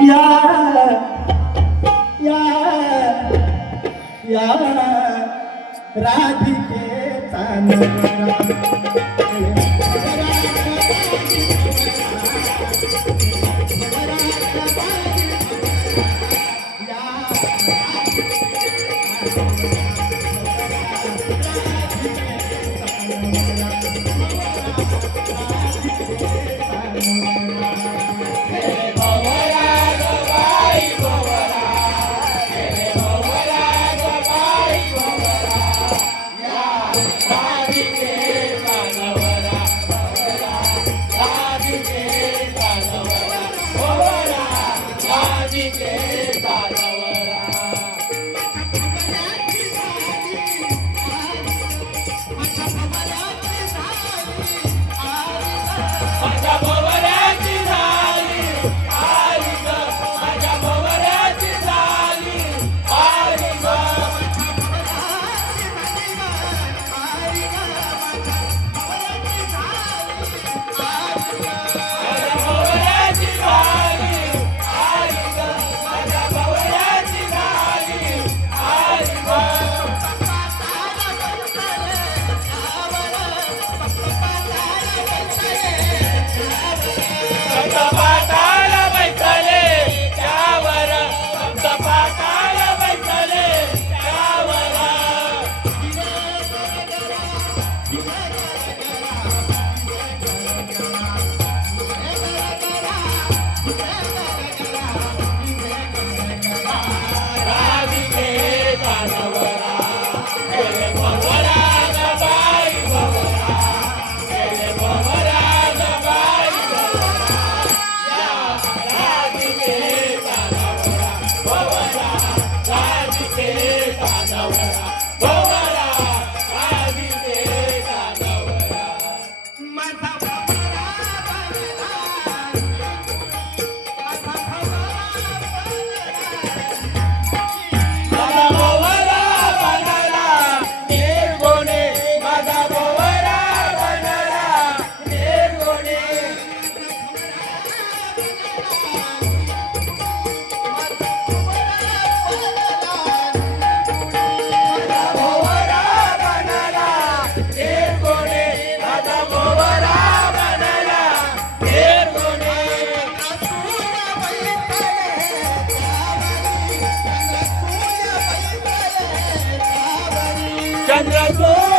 या या या. राधिकेचा नवरा. माझ्या चंद्र सूर्य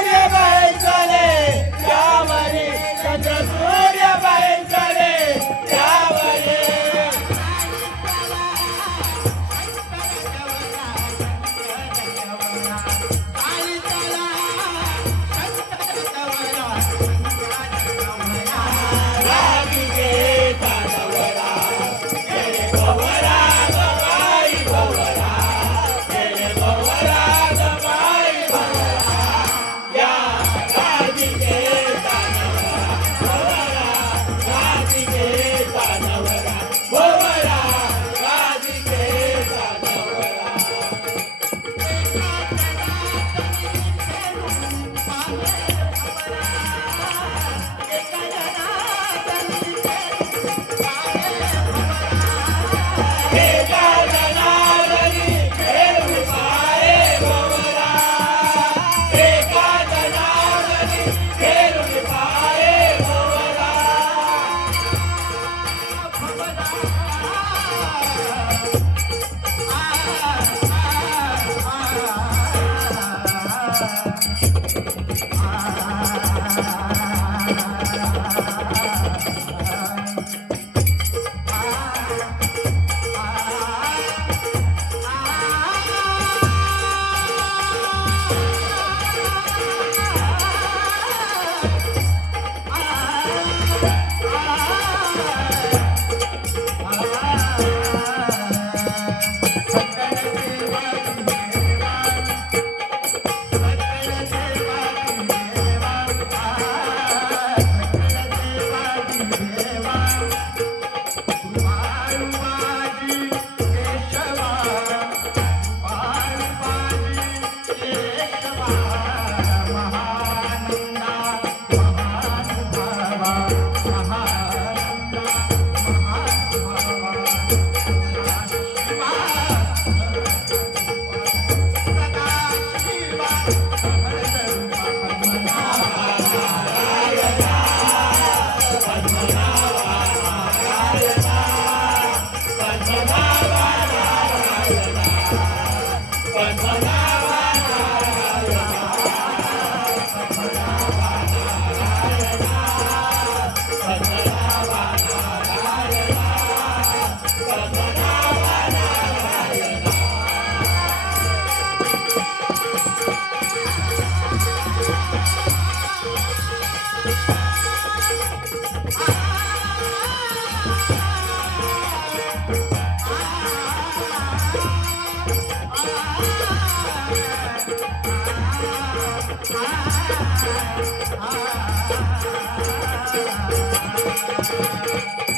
Thank you.